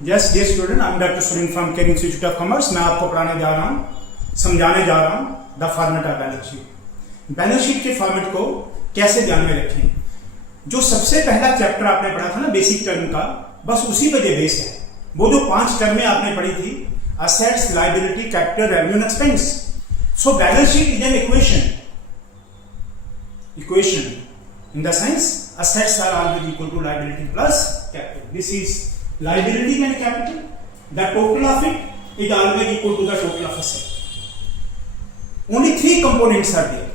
Yes dear student, I am doctor Sunil from care institute of commerce. मैं आपको पढ़ाने जा रहा हूँ, समझाने जा रहा हूँ the format of balance sheet. Balance sheet के फॉर्मेट को कैसे ध्यान में रखें। जो सबसे पहला चैप्टर आपने पढ़ा था ना बेसिक टर्म का, बस उसी पे बेस है। वो जो 5 टर्में आपने पढ़ी थी, assets, liability, capital, revenue and expense. So balance sheet is an equation in the sense assets are always equal to liability plus capital. This is liability and capital. The total of it is always equal to the total of asset. Only 3 components are there.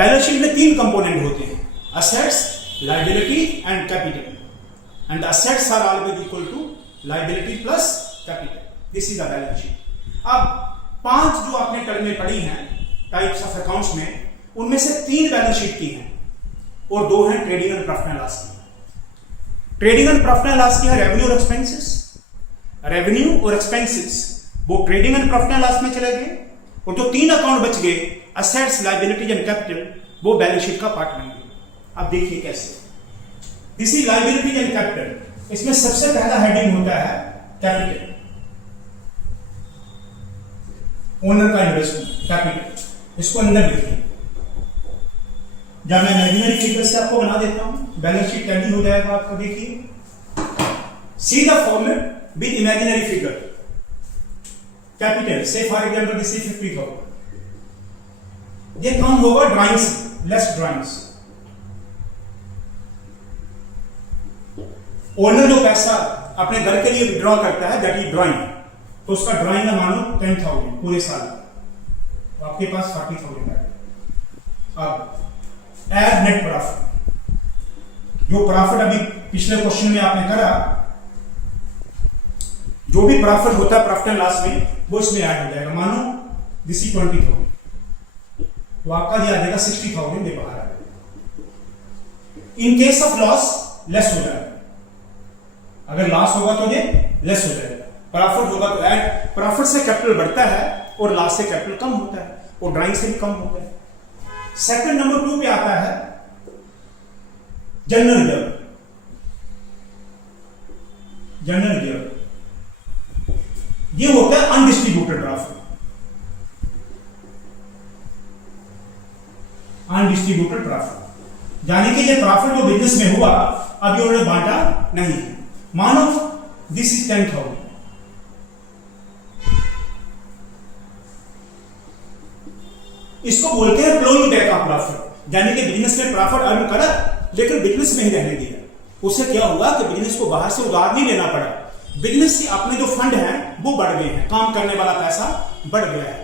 Balance sheet में 3 component होते हैं, assets, liability and capital. And the assets are always equal to liability plus capital. This is the balance sheet. अब 5 जो आपने टर्में पढ़ी हैं types of accounts में, उनमें से 3 बैलेंस शीट की हैं और 2 हैं trading and profit and loss की। Trading and profit and loss की है रेवेन्यू और एक्सपेंसेस। रेवेन्यू और एक्सपेंसेस वो trading and profit and loss में चले गए, और जो 3 अकाउंट बच गए, असेट्स, लायबिलिटी एंड कैपिटल, वो बैलेंस शीट का पार्ट बन गए। अब देखिए कैसे। This is liability and capital. इसमें सबसे पहला हेडिंग होता है कैपिटल, ओनर का इन्वेस्टमेंट कैपिटल। इसको अंदर लिखिए। जब मैं इमेजिनरी फिगर से आपको बना देता हूं, बैलेंस शीट टैली हो जाएगा आपको। देखिए, see the format with imaginary figure. Capital से फॉर एग्जांपल दिस इज 50,000। ये कम होगा ड्राइंग्स, लेस ड्राइंग्स। ओनर जो पैसा अपने घर के लिए विड्रॉ करता है, दैट इज ड्राइंग, तो उसका ड्राइंग है मानो 10,000 पूरे साल, तो आपके पास 40,000 है। अब एड नेट प्रॉफिट, जो प्रॉफिट अभी पिछले क्वेश्चन में आपने करा, जो भी प्रॉफिट होता है प्रॉफिट एंड लॉस में, वो इसमें ऐड हो जाएगा। मानो दिस इज 20,000, तो आपका ये आ जाएगा 60,000 ये बाहर आएगा। In case of loss less हो जाएगा। अगर लॉस होगा तो ये लेस हो जाएगा, प्रॉफिट होगा तो ऐड। प्रॉफिट से कैपिटल बढ़ता है और लॉस से कैपिटल कम होता है, और ड्राइंग से भी कम होता है। सेकंड नंबर 2 पे आता है जनरल रिजर्व। जनरल रिजर्व ये होता है अनडिस्ट्रीब्यूटेड प्रॉफिट। अनडिस्ट्रीब्यूटेड प्रॉफिट यानी कि ये प्रॉफिट जो बिजनेस में हुआ, अभी उन्होंने बांटा नहीं है। मानो दिस इज 10,000, इसको बोलते हैं फ्लोइंग बैक ऑफ प्रॉफिट। यानी कि बिजनेस में प्रॉफिट अर्न करा, लेकिन बिजनेस में ही रहने दिया। उससे क्या हुआ कि बिजनेस को बाहर से उधार नहीं लेना पड़ा, बिजनेस से अपने जो फंड हैं वो बढ़ गए हैं, काम करने वाला पैसा बढ़ गया है।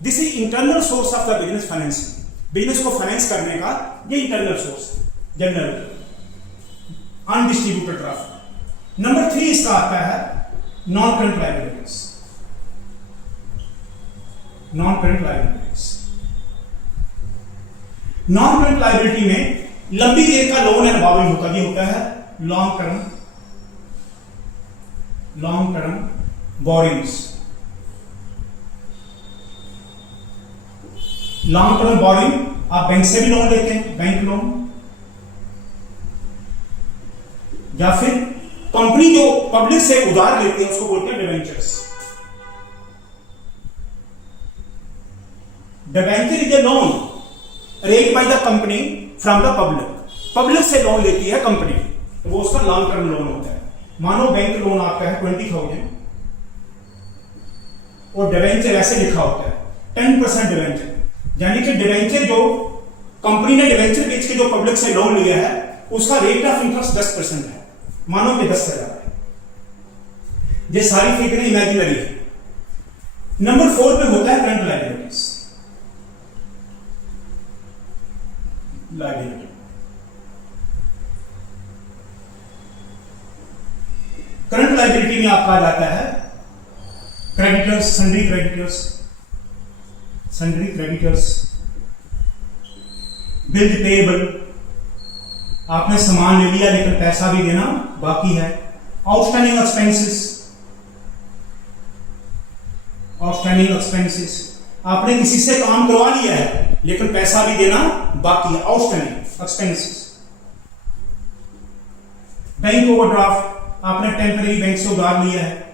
This is internal source of the business financing. Business को फाइनेंस करने का ये internal source general undistributed profit. Number 3 इसका आता है non current liabilities. Non current liabilities, non current liability में लंबी देर का लोन एंड बॉरोइंग होता है। ये होता है long term borrowings. Long term borrowing आप बैंक से भी लोन लेते हैं, बैंक लोन, या फिर कंपनी जो पब्लिक से उधार लेती है उसको बोलते हैं debentures. Debenture is a loan rate by the company from the public. Public से लोन लेती है कंपनी, तो वो उसका लॉन्ग टर्म लोन होता है। मानो बैंक लोन आपका है 20,000, और डिबेंचर ऐसे लिखा होता है 10% डिबेंचर। यानी कि डिबेंचर जो कंपनी ने डिबेंचर बेच के जो पब्लिक से लोन लिया है, उसका रेट ऑफ इंटरेस्ट 10% है। मानो कि 10,000 है। ये सारी फिगरें इमेजिनरी है। नंबर 4 पे होता है current liabilities. Liability, current liability में आपका आ जाता है creditors, sundry creditors, bill payable, आपने सामान ले लिया लेकिन पैसा भी देना बाकी है। आउटस्टैंडिंग एक्सपेंसेस, आपने किसी से काम करवा लिया है लेकिन पैसा भी देना बाकी है, आउटस्टैंडिंग एक्सपेंसेस। बैंक ओवरड्राफ्ट, आपने टेम्परेरी बैंक से उधार लिया है,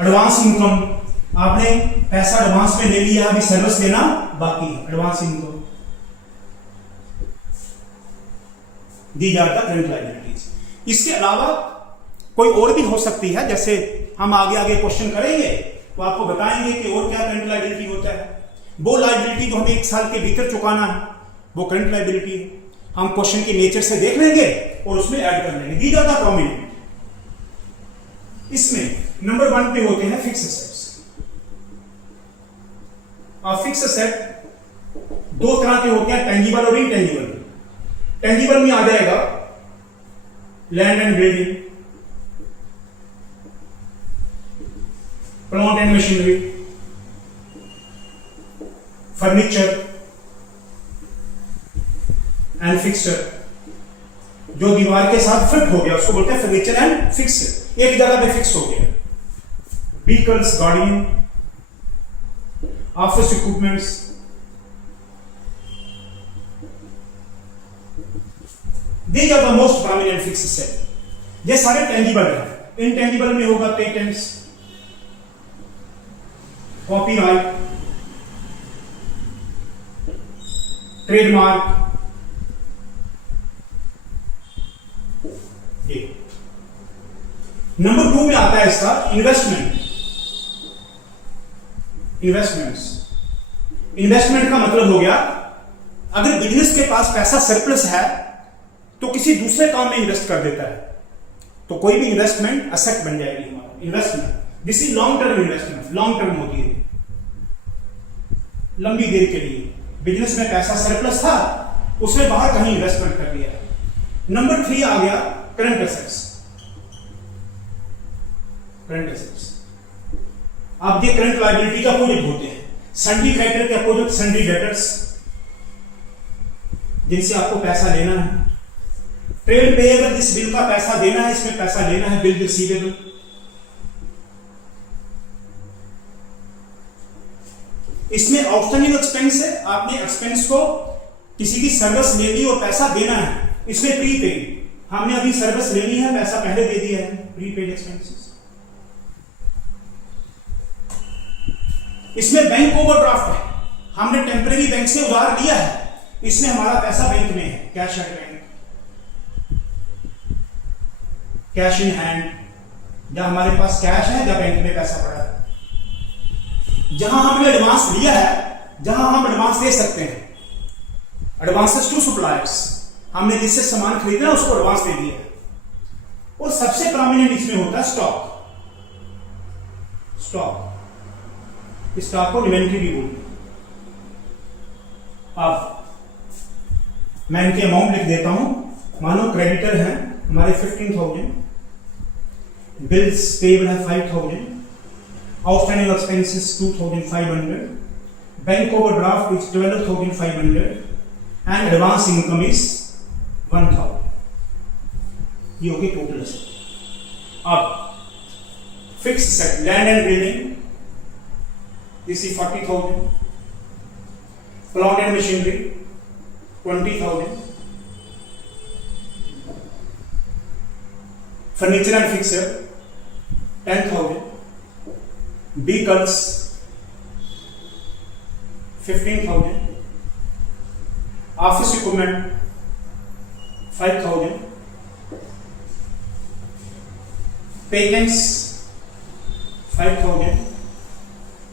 एडवांस इनकम, आपने पैसा एडवांस में ले लिया, अभी सर्विस देना बाकी है, advance income. These are the current liabilities. इसके अलावा कोई और भी हो सकती है, जैसे हम आगे आगे क्वेश्चन करेंगे तो आपको बताएंगे कि और क्या करंट लायबिलिटी होता है। वो लायबिलिटी जो हमें 1 साल के भीतर चुकाना है वो करंट लायबिलिटी है। हम क्वेश्चन के नेचर से देख लेंगे और उसमें ऐड कर लेंगे। These are the prominent. इसमें नंबर 1 पे होते हैं फिक्स एसेट्स। और फिक्स एसेट 2 तरह के होते हैं, टेंजिबल और इनटेंजिबल। टेंजिबल में आ जाएगा land and building, plant and machinery, furniture and fixture. जो दीवार के साथ फिट हो गया उसको बोलते हैं फर्नीचर एंड फिक्सचर, एक जगह पे फिक्स हो गया। व्हीकल्स, गाड़ियां, office equipments, these are the most prominent fix asset. ये सारे टेंजिबल है। इनटेंजिबल में होगा पेटेंट्स, कॉपीराइट, ट्रेडमार्क। नंबर 2 में आता है इसका इन्वेस्टमेंट। इन्वेस्टमेंट का मतलब हो गया, अगर बिजनेस के पास पैसा सरप्लस है तो किसी दूसरे काम में इन्वेस्ट कर देता है, तो कोई भी इन्वेस्टमेंट एसेट बन जाएगी हमारा। Investment this is long term investment. Long term होती है, लंबी देर के लिए। बिजनेस में पैसा सरप्लस था, उसने बाहर कहीं इन्वेस्टमेंट कर दिया। नंबर 3 आ गया करंट एसेट्स। करंट एसेट्स अब ये करंट लायबिलिटी का अपोजिट होते हैं। सन्डी क्रेडिटर के अपोजिट सन्डी डेटर्स, जिनसे आपको पैसा लेना है। ट्रेड पेएबल, जिस बिल का पैसा देना है, इसमें पैसा लेना है। Bill receivable. इसमें आउटस्टैंडिंग एक्सपेंस है, आपने एक्सपेंस को किसी की सर्विस ले ली और पैसा देना है। इसमें प्रीपेड, हमने अभी सर्विस लेनी है, पैसा पहले दे दिया है, प्रीपेड एक्सपेंसेस। इसमें बैंक ओवरड्राफ्ट है, हमने टेम्परेरी बैंक से उधार लिया है, इसमें हमारा पैसा बैंक में है, cash at bank, cash in hand, जब हमारे पास कैश है, जब बैंक में पैसा पड़ा है। जहां हमने एडवांस लिया है, जहां हम एडवांस दे सकते हैं, एडवांसेस टू सप्लायर्स, हमने जिससे सामान खरीदना उसको एडवांस दे दिया। और सबसे प्रोमिनेंट इसमें होता है स्टॉक। स्टॉक को इन्वेंटरी भी बोलते हैं। अब मैं इनके अमाउंट लिख देता हूं। मानो क्रेडिटर है हमारे 15,000, बिल्स पेबल है 5,000, outstanding expenses 2,500, bank overdraft is 12,500 and advance income is 1,000। ये होगी टोटल एसेट। अब fix asset, land and building, this is 40,000, plant and machinery 20,000, furniture and fixture 10,000, vehicles 15,000, office equipment 5,000, patents 5,000,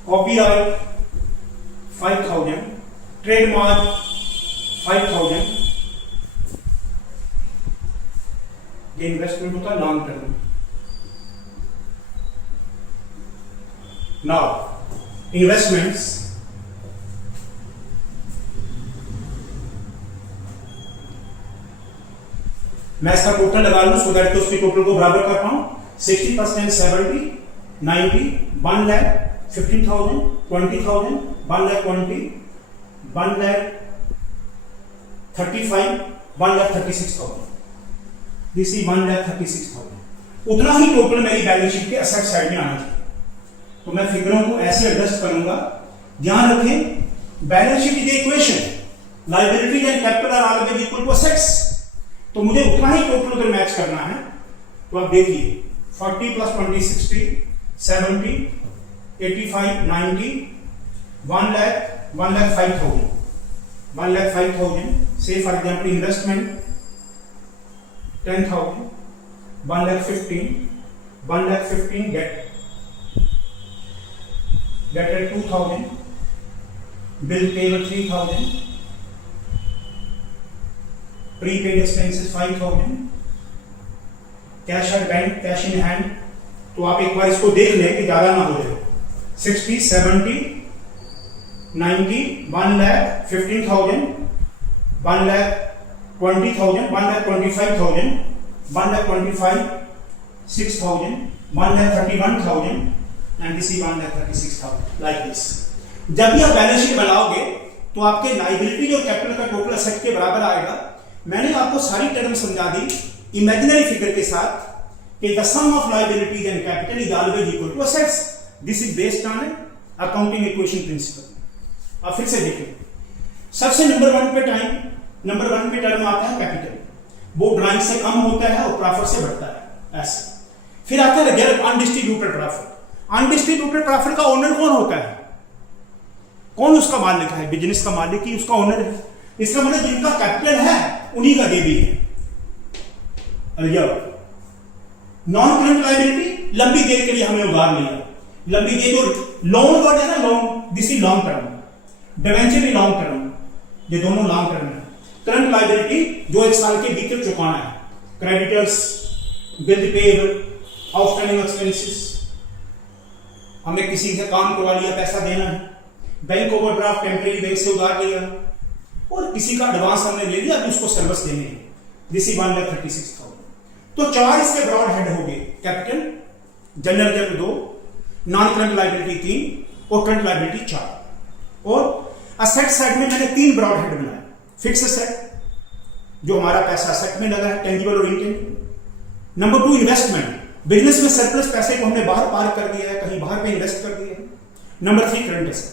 copyright 5,000, trademark 5,000। ये investment होता है long term. Now investments, मैं इसका total लगा लूं सो दैट उसके टोटल को बराबर कर पाऊं। 60%, 70, 90, 1 लाख, 15,000, 20,000, 1,20,000, 1,35,000, 1,36,000। This is 1,36,000। उतना ही टोटल मेरी बैलेंस शीट के असेट साइड में आना चाहिए। तो मैं फिगरों को ऐसे एडजस्ट करूंगा। ध्यान रखें, balance sheet is equation, liabilities and capital are always equal to assets, तो मुझे उतना ही टोटल उधर मैच करना है। तो आप देखिए 40 plus 20 60 70 85 90 1,05,000 say for example investment 10,000 1,15 get at 2,000 bill payable 3,000 prepaid expenses 5,000 cash at bank cash in hand। तो आप एक बार इसको देख लें कि ज्यादा ना हो जाए। 60 70 90 1,15,000 1,20,000 1,25,000 1,25,000 6,000 1,31,000 and this is 1,36,000 like this। जब भी आप बैलेंस शीट बनाओगे तो आपके लाइबिलिटी और कैपिटल का टोटल असेट के बराबर आएगा। मैंने आपको सारी टर्म समझा दी इमेजिनरी फिगर के साथ कि the sum of liabilities and capital is always equal to assets. This is based on accounting equation principle. अब फिर से देखिए, सबसे नंबर वन पे टर्म आता है कैपिटल, वो ड्राइंग से कम होता है और प्रॉफिट से बढ़ता है ऐसे। फिर आता है reserve undistributed profit. Undistributed profit का ओनर कौन होता है? कौन उसका मालिक है? बिजनेस का मालिक ही उसका ओनर है। इसका मतलब जिनका कैपिटल है उन्हीं का डेबिट है। रिजर्व नॉन करंट लायबिलिटी लंबी देर के लिए हमें उधार लिया, लंबी देर जो लोन वर्ड है ना, loan this is long term, debenture भी लॉन्ग टर्म, ये दोनों लॉन्ग टर्म है। करंट लायबिलिटी जो एक साल के भीतर चुकाना है, creditors, bill payable, outstanding expenses, हमें किसी से काम करवा लिया पैसा देना है, बैंक ओवरड्राफ्ट टेम्परेरी बैंक से उधार लिया और किसी का एडवांस हमने ले लिया, अभी उसको सर्विस देनी है। This is 1,36,000। तो चार इसके ब्रॉड हेड हो गए, capital, general reserve 2, non current liability 3 और करंट लायबिलिटी 4। और असेट साइड में मैंने 3 ब्रॉड हेड बनाए। फिक्स असेट जो हमारा पैसा असेट में लगा है, टेंजिबल और इनटेंजिबल। नंबर 2 इन्वेस्टमेंट, बिजनेस में सरप्लस पैसे को हमने बाहर पार कर दिया है, कहीं बाहर पे इन्वेस्ट कर दिया है। Number 3 current asset.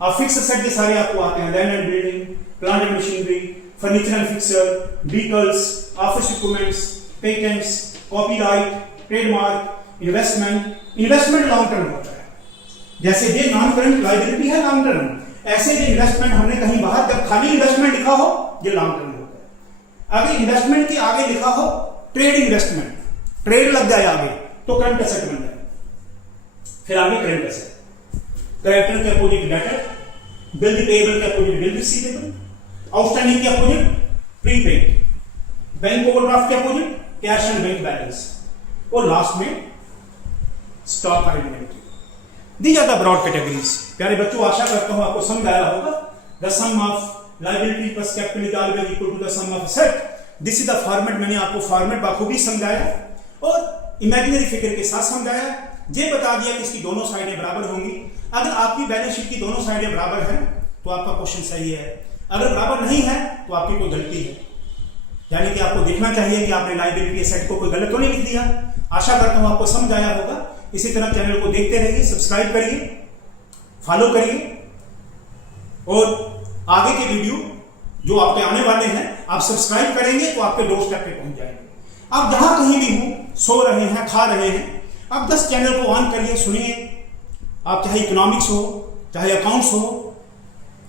अब फिक्स असेट के सारे आपको आते हैं, land and building, plant and machinery, furniture and fixer, vehicles, office equipments, patents, copyright, trademark, investment long term होता है। जैसे ये नॉन करंट लायबिलिटी है लॉन्ग टर्म, ऐसे ये इन्वेस्टमेंट हमने कहीं बाहर, जब खाली इन्वेस्टमेंट लिखा हो ये लॉन्ग टर्म होता है। अगर इन्वेस्टमेंट के आगे लिखा हो ट्रेड इन्वेस्टमेंट, ट्रेड लग जाए आगे तो करंट एसेट बन जाए। फिर आगे करंट एसेट, क्रेडिटर के अपोजिट डेटर, बिल पेएबल के अपोजिट बिल रिसीवेबल, आउटस्टैंडिंग के अपोजिट प्रीपेड, बैंक ओवरड्राफ्ट के opposite cash and bank balance और लास्ट में स्टॉक और inventory. These are the broad categories. प्यारे बच्चों, आशा करता हूं आपको समझ आया होगा। The sum of liability plus capital is always equal to the sum of asset. This is the format. मैंने आपको फॉर्मेट बाखूबी समझाया और इमेजिनरी फिगर के साथ समझाया। ये बता दिया कि इसकी दोनों साइडें बराबर होंगी। अगर आपकी बैलेंस शीट की दोनों साइडें बराबर हैं तो आपका क्वेश्चन सही है, अगर बराबर नहीं है तो आपकी कोई गलती है। यानी कि आपको देखना चाहिए कि आपने लायबिलिटी असेट को कोई गलत तो नहीं लिख दिया। आशा करता हूं आपको समझ आया होगा। इसी तरह चैनल को देखते रहिए, सब्सक्राइब करिए, फॉलो करिए और आगे के वीडियो जो आपके आने वाले हैं आप सब्सक्राइब करेंगे तो आपके डोर स्टेप पे पहुंच जाएंगे। आप जहां कहीं भी हो, सो रहे हैं, खा रहे हैं, आप 10 चैनल को ऑन करिए, सुनिए। आप चाहे इकोनॉमिक्स हो, चाहे अकाउंट्स हो।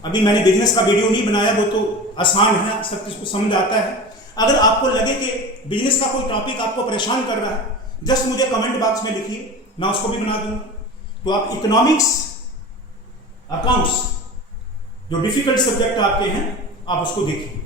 अभी मैंने बिजनेस का वीडियो नहीं बनाया, वो तो आसान है, सब किसको समझ आता है। अगर आपको लगे कि बिजनेस का कोई टॉपिक आपको परेशान कर रहा है, जस्ट मुझे कमेंट बॉक्स में लिखिए, मैं उसको भी बना दूंगा। तो आप इकोनॉमिक्स, अकाउंट्स जो डिफिकल्ट सब्जेक्ट आपके हैं, आप उसको देखिए।